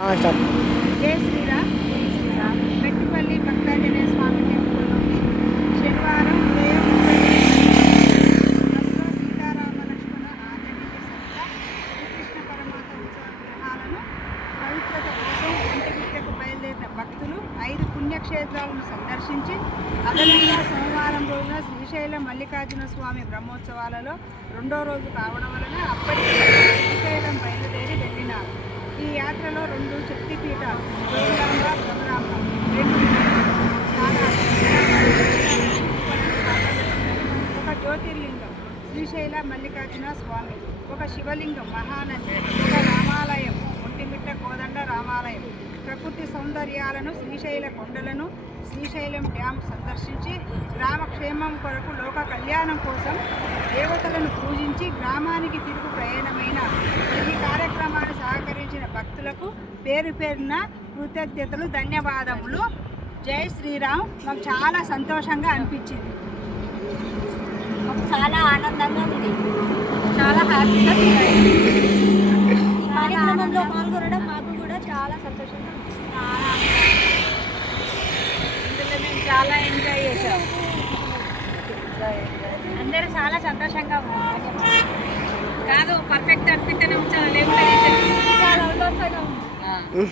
జై శ్రీరామ్. మెట్టిపల్లి భక్తాంజనేయ స్వామి టెంపుల్ నుండి శనివారం ఉదయం సీతారామ లక్ష్మణ ఆంజనేయ సహిత శ్రీకృష్ణ పరమాత్మ ఉత్సవ విగ్రహాలను పవిత్రత కోసం ఒంటిమిట్టకు బయలుదేరిన భక్తులు 5 పుణ్యక్షేత్రాలను సందర్శించి అదనంగా సోమవారం రోజున శ్రీశైలం మల్లికార్జున స్వామి బ్రహ్మోత్సవాలలో 2వ రోజు కావడం వలన అప్పటికి శ్రీశైలం బయలుదేరి వెళ్ళినారు. ఈ యాత్రలో 2 శక్తిపీఠాలు జోగులాంబ, భ్రమరాంబ, 2 చాలా ఒక జ్యోతిర్లింగం శ్రీశైల మల్లికార్జున స్వామి, ఒక శివలింగం మహానంది, ఒక రామాలయం ఒంటిమిట్ట కోదండ రామాలయం. ప్రకృతి సౌందర్యాలను, శ్రీశైల కొండలను, శ్రీశైలం డ్యామ్ సందర్శించి గ్రామక్షేమం కొరకు లోక కళ్యాణం కోసం దేవతలను పూజించి గ్రామానికి తిరుగు ప్రయాణమైన ఈ కార్యక్రమాన్ని సహకరించిన భక్తులకు పేరు పేరున కృతజ్ఞతలు, ధన్యవాదములు. జై శ్రీరామ్. మాకు చాలా సంతోషంగా అనిపించింది, మాకు చాలా ఆనందంగా ఉంది, చాలా హ్యాపీగా ఫీల్ అయింది. ఈ కార్యక్రమంలో పాల్గొనడం మాకు కూడా చాలా సంతోషంగా ఉంది. ఇందులో మేము చాలా ఎంజాయ్ చేసాం. అందరూ చాలా సంతోషంగా ఉన్నారు. కాదు, పర్ఫెక్ట్ అనిపిస్తేనే ఉంచాలి, లేకుంటే చాలా ఉల్లాసంగా ఉంది.